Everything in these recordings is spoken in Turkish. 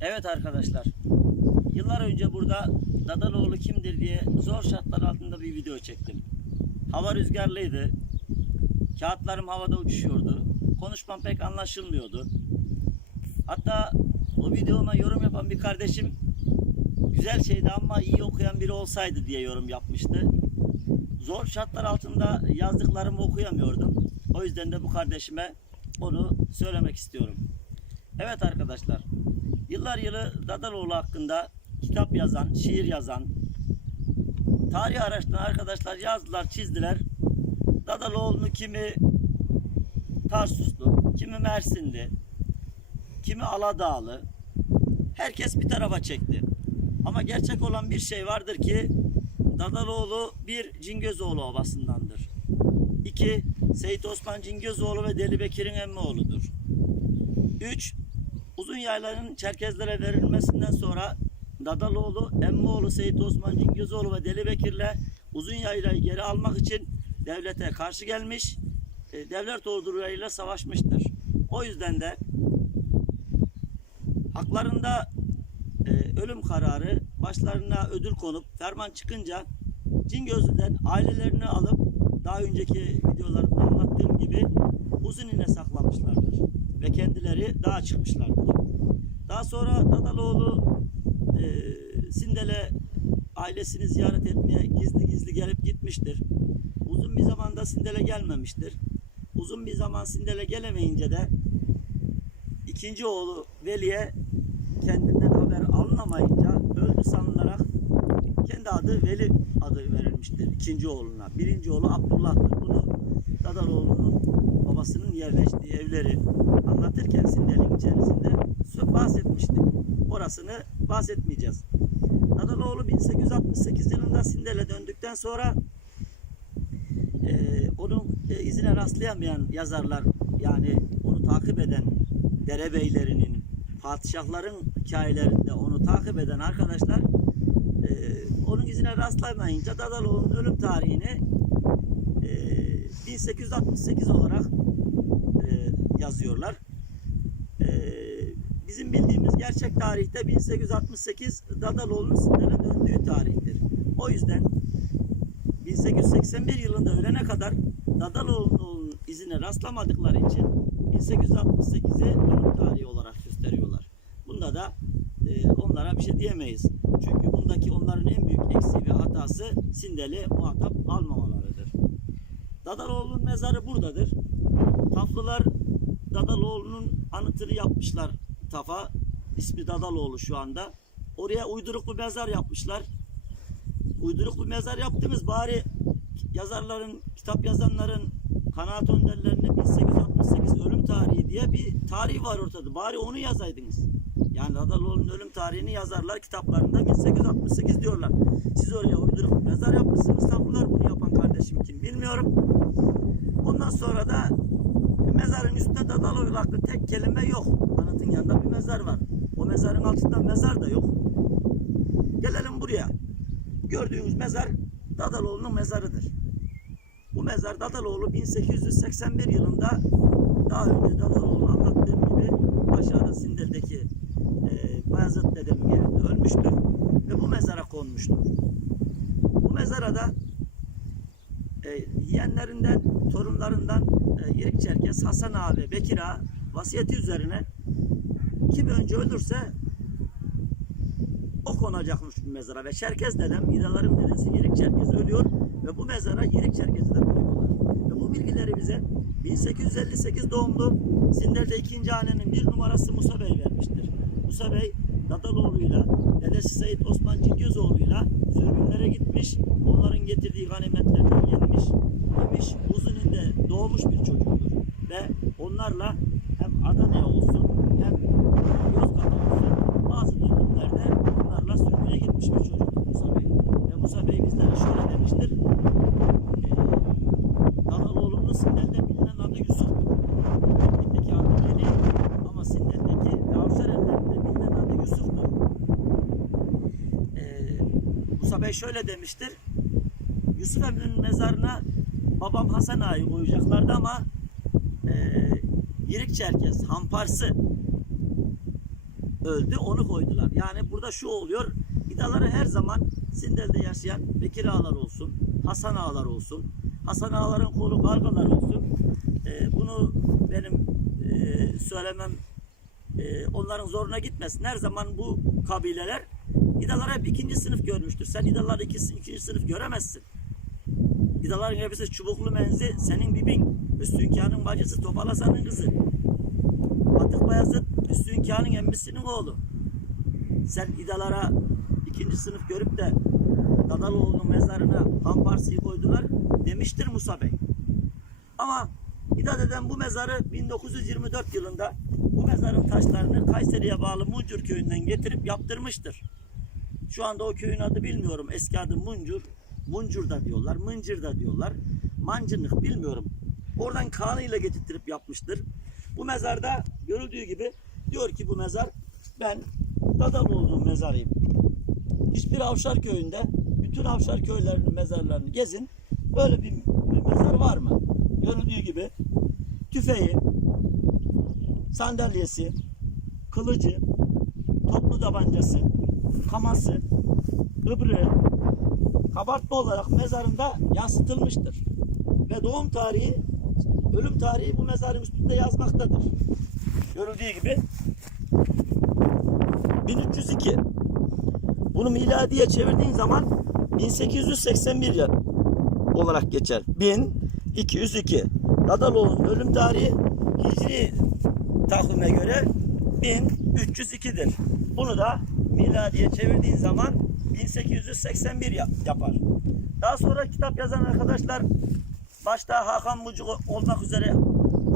Evet arkadaşlar. Yıllar önce burada Dadaloğlu kimdir diye zor şartlar altında bir video çektim. Hava rüzgarlıydı. Kağıtlarım havada uçuşuyordu. Konuşmam pek anlaşılmıyordu. Hatta o videoma yorum yapan bir kardeşim güzel şeydi ama iyi okuyan biri olsaydı diye yorum yapmıştı. Zor şartlar altında yazdıklarımı okuyamıyordum. O yüzden de bu kardeşime onu söylemek istiyorum. Evet arkadaşlar. Yıllar yılı Dadaloğlu hakkında kitap yazan, şiir yazan, tarih araştıran arkadaşlar yazdılar, çizdiler. Dadaloğlu'nu kimi Tarsuslu, kimi Mersinli, kimi Aladağlı. Herkes bir tarafa çekti. Ama gerçek olan bir şey vardır ki Dadaloğlu bir Cingözoğlu obasındandır. İki, Seyit Osman Cingözoğlu ve Deli Bekir'in emmi oğludur. Üç, Uzun yayların Çerkezlere verilmesinden sonra Dadaloğlu, Emmoğlu, Seyit Osman Cingözoğlu ve Deli Bekir'le uzun yaylayı geri almak için devlete karşı gelmiş, e, devlet ordularıyla savaşmıştır. O yüzden de haklarında e, ölüm kararı başlarına ödül konup ferman çıkınca Cingözlü'den ailelerini alıp daha önceki videolarımda anlattığım gibi Uzunine saklamışlardır ve kendileri dağa çıkmışlardır. Daha sonra Dadaloğlu e, Sindele ailesini ziyaret etmeye gizli gizli gelip gitmiştir. Uzun bir zamanda Sindele gelmemiştir. Uzun bir zaman Sindele gelemeyince de ikinci oğlu Veli'ye kendinden haber alınamayınca öldü sanılarak kendi adı Veli adı verilmiştir ikinci oğluna. Birinci oğlu Abdullah'tır. Bunu Dadaloğlu'nun babasının yerleştiği evleri anlatırken Sindel'in içerisinde bahsetmiştik. Orasını bahsetmeyeceğiz. Dadaloğlu 1868 yılında Sindel'e döndükten sonra e, onun e, izine rastlayamayan yazarlar yani onu takip eden derebeylerinin, padişahların hikayelerinde onu takip eden arkadaşlar e, onun izine rastlamayınca Dadaloğlu'nun ölüm tarihini e, 1868 olarak e, yazıyorlar. Bizim bildiğimiz gerçek tarihte 1868 Dadaloğlu'nun Sindel'e döndüğü tarihtir. O yüzden 1881 yılında ölene kadar Dadaloğlu'nun izine rastlamadıkları için 1868'i ölüm tarihi olarak gösteriyorlar. Bunda da e, onlara bir şey diyemeyiz. Çünkü bundaki onların en büyük eksiği ve hatası Sindel'i muhatap almamalarıdır. Dadaloğlu'nun mezarı buradadır. Taflılar Dadaloğlu'nun anıtını yapmışlar Tafa. İsmi Dadaloğlu şu anda. Oraya uyduruk bir mezar yapmışlar. Uyduruk bir mezar yaptınız bari yazarların, kitap yazanların kanaat önderlerine 1868 ölüm tarihi diye bir tarih var ortada. Bari onu yazaydınız. Yani Dadaloğlu'nun ölüm tarihini yazarlar kitaplarında 1868 diyorlar. Siz oraya uyduruk bir mezar yapmışsınız. Taflılar bunu yapan kardeşim kim bilmiyorum. Ondan sonra da mezarın üstünde Dadaloğlu hakkında tek kelime yok. Anıtın yanında bir mezar var. O mezarın altında mezar da yok. Gelelim buraya. Gördüğünüz mezar Dadaloğlu'nun mezarıdır. Bu mezar Dadaloğlu 1881 yılında daha önce Dadaloğlu'nu anlattığım gibi aşağıda Sindel'deki e, Bayezid dedemin evinde ölmüştür ve bu mezara konmuştur. Bu mezara da e, yeğenlerinden, torunlarından e, Yerik Çerkes, Hasan Ağa ve Bekir Ağa vasiyeti üzerine kim önce ölürse o konacakmış bu mezara ve Çerkez dedem, İdaların dedesi Yerik Çerkez ölüyor ve bu mezara Yerik Çerkez'i de koyuyorlar. Ve bu bilgileri bize 1858 doğumlu Sindel'de ikinci hanenin bir numarası Musa Bey vermiştir. Musa Bey Dadaloğlu'yla, dedesi Seyit Osman Cingözoğlu'yla sürgünlere gitmiş, onların getirdiği ganimetlerden yemiş, yemiş, Uzun'inde doğmuş bir çocuktur. Ve onlarla hem Adana'ya olsun hem Yozgat'a olsun bazı dönemlerde onlarla sürgüne gitmiş bir çocuktur Musa Bey. Ve Musa Bey bizlere şöyle demiştir. Eee Dadaloğlu'nun Sindel'de bilinen adı Yusuf'tur. Sindel'deki adı Veli ama Sindel'deki ve Avşareller'de bilinen adı Yusuf'tur. Eee Musa Bey şöyle demiştir. Yusuf Emre'nin mezarına babam Hasan Ağa'yı koyacaklardı ama eee Yirik Çerkez, Hamparsı öldü onu koydular. Yani burada şu oluyor. İdaları her zaman Sindel'de yaşayan Bekir ağalar olsun, Hasan ağalar olsun, Hasan ağaların kolu kargalar olsun. Ee, bunu benim e, söylemem e, onların zoruna gitmesin. Her zaman bu kabileler İdalar hep ikinci sınıf görmüştür. Sen İdalar ikinci, ikinci sınıf göremezsin. İdaların hepsi çubuklu menzi senin bibin. Üstünkârın bacısı Topalasan'ın kızı. Atık Bayazıt Üstünkârın emmisinin oğlu. Sen İdalara ikinci sınıf görüp de Dadaloğlu'nun mezarına Pamparsı'yı koydular demiştir Musa Bey. Ama İda dedem bu mezarı 1924 yılında bu mezarın taşlarını Kayseri'ye bağlı Muncur köyünden getirip yaptırmıştır. Şu anda o köyün adı bilmiyorum. Eski adı Muncur. Muncur da diyorlar. Mıncır diyorlar. Mancınık bilmiyorum. Oradan kanıyla getirttirip yapmıştır. Bu mezarda görüldüğü gibi diyor ki bu mezar ben Dadaloğlu'nun mezarıyım. Hiçbir Avşar köyünde bütün Avşar köylerinin mezarlarını gezin. Böyle bir mezar var mı? Görüldüğü gibi tüfeği, sandalyesi, kılıcı, toplu tabancası, kaması, ıbrı, kabartma olarak mezarında yansıtılmıştır. Ve doğum tarihi, ölüm tarihi bu mezarın üstünde yazmaktadır. Görüldüğü gibi 1302. Bunu miladiye çevirdiğin zaman 1881 yıl olarak geçer. 1202. Dadaloğlu'nun ölüm tarihi Hicri takvime göre 1302'dir. Bunu da miladiye çevirdiğin zaman 1881 yap- yapar. Daha sonra kitap yazan arkadaşlar başta Hakan Mucuk olmak üzere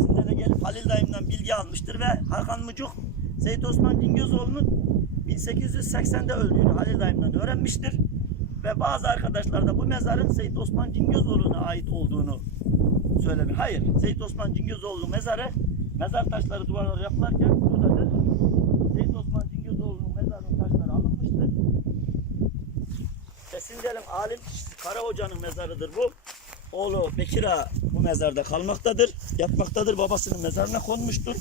Sindel'e gelip Halil dayımdan bilgi almıştır ve Hakan Mucuk Seyit Osman Cingözoğlu'nun 1880'de öldüğünü Halil dayımdan öğrenmiştir. Ve bazı arkadaşlar da bu mezarın Seyit Osman Cingözoğlu'na ait olduğunu söylemiş. Hayır, Seyit Osman Cingözoğlu mezarı mezar taşları duvarlara yapılarken buradadır. Seyit Osman Cingözoğlu'nun mezarının taşları alınmıştır. Ve Sindel'in alim Kara Hoca'nın mezarıdır bu. Oğlu Bekir Ağa bu mezarda kalmaktadır, yatmaktadır. Babasının mezarına konmuştur.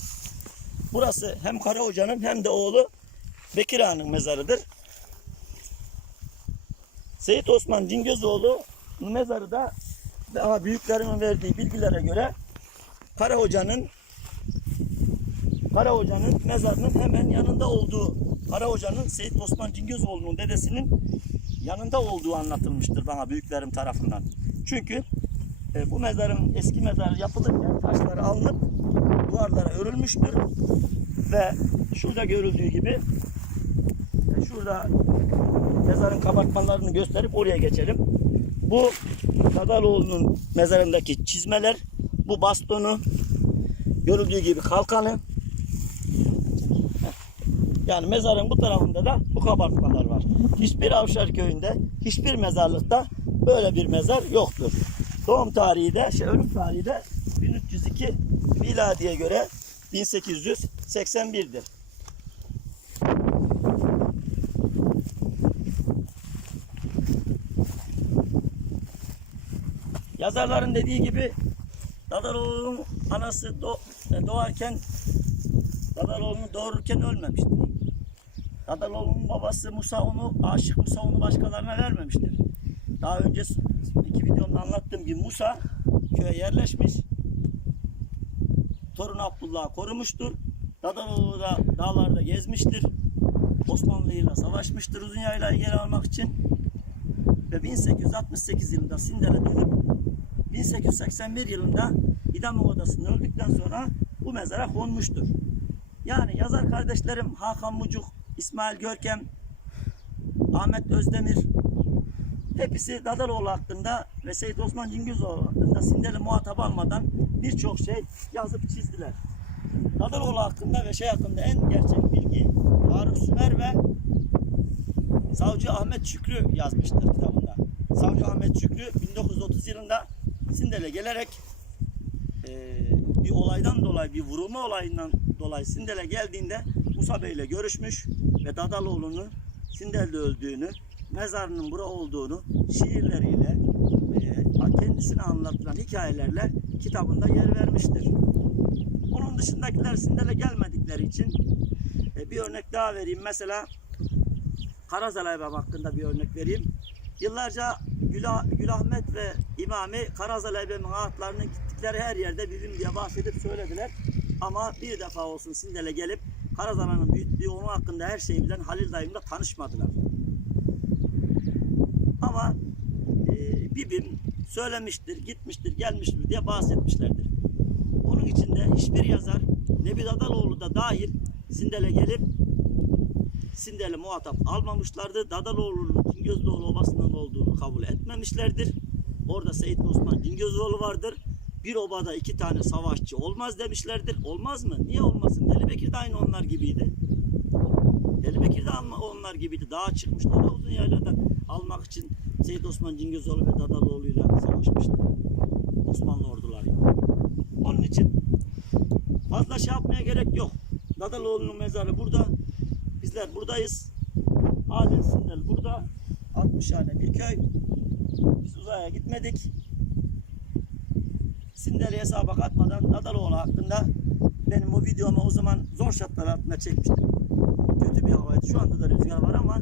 Burası hem Kara Hoca'nın hem de oğlu Bekir Ağa'nın mezarıdır. Seyit Osman Cingözoğlu'nun mezarı da daha büyüklerimin verdiği bilgilere göre Kara Hoca'nın Kara Hoca'nın mezarının hemen yanında olduğu Kara Hoca'nın Seyit Osman Cingözoğlu'nun dedesinin yanında olduğu anlatılmıştır bana büyüklerim tarafından. Çünkü e, bu mezarın eski mezarı yapılırken taşları alınıp duvarlara örülmüştür ve şurada görüldüğü gibi e, şurada mezarın kabartmalarını gösterip oraya geçelim. Bu Dadaloğlu'nun mezarındaki çizmeler, bu bastonu, görüldüğü gibi kalkanı. Yani mezarın bu tarafında da bu kabartmalar var. Hiçbir Avşar köyünde, hiçbir mezarlıkta böyle bir mezar yoktur. Doğum tarihi de, şey, ölüm tarihi de 1302 miladiye göre 1881'dir. Yazarların dediği gibi Dadaloğlu'nun anası e, doğarken Dadaloğlu'nu doğururken ölmemiştir. Dadaloğlu'nun babası Musa onu, aşık Musa onu başkalarına vermemiştir. Daha önce iki videomda anlattığım gibi Musa köye yerleşmiş. Torun Abdullah'ı korumuştur. Dadaloğlu da dağlarda gezmiştir. Osmanlı ile savaşmıştır uzun yaylayı geri almak için. Ve 1868 yılında Sindel'e dönüp 1881 yılında İdamın Odası'nda öldükten sonra bu mezara konmuştur. Yani yazar kardeşlerim Hakan Mucuk, İsmail Görkem, Ahmet Özdemir hepsi Dadaloğlu hakkında ve Seyit Osman Cingözoğlu hakkında Sindel'i muhatap almadan birçok şey yazıp çizdiler. Dadaloğlu hakkında ve şey hakkında en gerçek bilgi Faruk Sümer ve Savcı Ahmet Şükrü yazmıştır kitabında. Savcı Ahmet Şükrü 1930 yılında Sindel'e gelerek eee, bir olaydan dolayı, bir vurulma olayından dolayı Sindel'e geldiğinde Musa Bey ile görüşmüş ve Dadaloğlu'nun Sindel'de öldüğünü, mezarının bura olduğunu şiirleriyle, eee, kendisine anlatılan hikayelerle kitabında yer vermiştir. Onun dışındakiler Sindel'e gelmedikleri için E, bir örnek daha vereyim. Mesela Karazalay Baba hakkında bir örnek vereyim. Yıllarca Gül, Gül Ahmet ve İmami Karazalay Bey'in hayatlarının gittikleri her yerde bizim diye bahsedip söylediler. Ama bir defa olsun Sindel'e gelip Karazalan'ın büyüttüğü onun hakkında her şeyi bilen Halil dayımla tanışmadılar. Ama e, Bibim söylemiştir, gitmiştir, gelmiştir diye bahsetmişlerdir. Onun içinde hiçbir yazar Nebi Dadaloğlu da dahil Sindel'e gelip Sindel'e muhatap almamışlardı. Dadaloğlu'nun Cingözlüoğlu obasından olduğunu kabul etmemişlerdir. Orada Seyit Osman Cingözoğlu vardır. Bir obada iki tane savaşçı olmaz demişlerdir. Olmaz mı? Niye olmasın? Deli Bekir de aynı onlar gibiydi. Deli Bekir de alma- onlar gibiydi. Dağa da uzun yaylada almak için Seyit Osman Cingözoğlu ve Dadaloğlu'yla savaşmıştı. Osmanlı ordularıyla. Onun için fazla şey yapmaya gerek yok. Dadaloğlu'nun mezarı burada. Bizler buradayız. Halen Sindel burada. 60 hane bir köy. Biz uzaya gitmedik. Sindel'i hesaba katmadan Dadaloğlu hakkında benim o videomu o zaman zor şartlar altında çekmiştim. Kötü bir havaydı. Şu anda da rüzgar var ama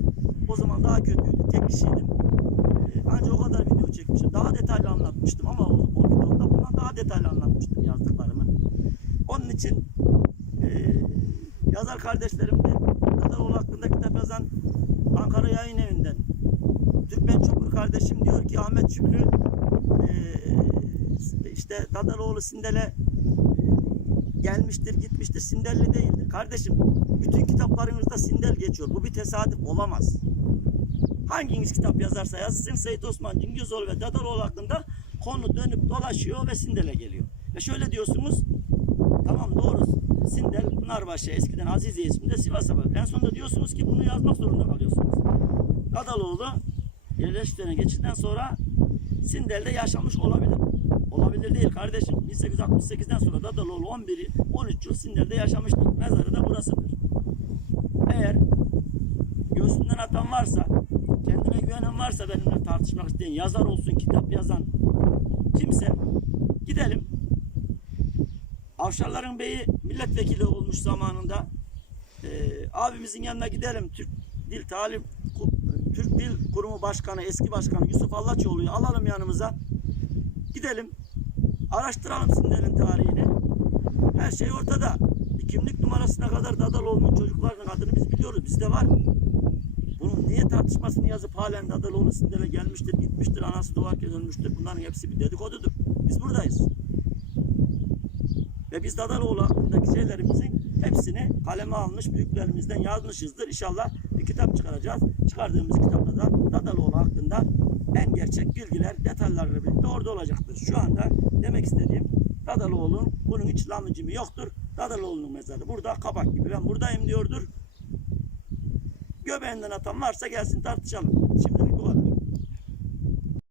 o zaman daha kötüydü. Tek kişiydim. Ee, ancak o kadar video çekmişim. Daha detaylı anlatmıştım ama o, o videomda bundan daha detaylı anlatmıştım yazdıklarımı. Onun için e, yazar kardeşlerim de Dadaloğlu hakkında kitap yazan Ankara Yayın Evi'nden Türkmen Çukur kardeşim diyor ki Ahmet Şükrü e, işte Dadaloğlu Sindel'e gelmiştir gitmiştir Sindelli değildir. Kardeşim bütün kitaplarınızda Sindel geçiyor. Bu bir tesadüf olamaz. Hanginiz kitap yazarsa yazsın Seyit Osman Cingözoğlu ve Dadaloğlu hakkında konu dönüp dolaşıyor ve Sindel'e geliyor. Ve şöyle diyorsunuz tamam doğru Sindel Pınarbaşı eskiden Azize isminde Sivas'a var. En sonunda diyorsunuz ki bunu yazmak zorunda kalıyorsunuz. Dadaloğlu yerleştirene geçtikten sonra Sindel'de yaşamış olabilir. Olabilir değil kardeşim. 1868'den sonra Dadaloğlu 11 13 yıl Sindel'de yaşamıştır. Mezarı da burasıdır. Eğer göğsünden atan varsa, kendine güvenen varsa benimle tartışmak isteyen, yazar olsun, kitap yazan kimse gidelim. Avşarların Beyi milletvekili olmuş zamanında. Ee, abimizin yanına gidelim. Türk Dil Talim Türk Dil Kurumu Başkanı, eski başkanı Yusuf Allaçoğlu'yu alalım yanımıza. Gidelim. Araştıralım Sindel'in tarihini. Her şey ortada. Bir kimlik numarasına kadar Dadaloğlu'nun çocuklarının adını biz biliyoruz. Bizde var. Bunun niye tartışmasını yazıp halen Dadaloğlu Sindel'e gelmiştir, gitmiştir, anası doğarken ölmüştür. Bunların hepsi bir dedikodudur. Biz buradayız. Ve biz Dadaloğlu hakkındaki şeylerimizin hepsini kaleme almış büyüklerimizden yazmışızdır. İnşallah bir kitap çıkaracağız. Çıkardığımız kitapta da Dadaloğlu hakkında en gerçek bilgiler detaylarla birlikte orada olacaktır. Şu anda demek istediğim Dadaloğlu'nun bunun hiç lamıcımı yoktur. Dadaloğlu'nun mezarı burada kabak gibi ben buradayım diyordur. Göbeğinden atan varsa gelsin tartışalım. Şimdilik bu.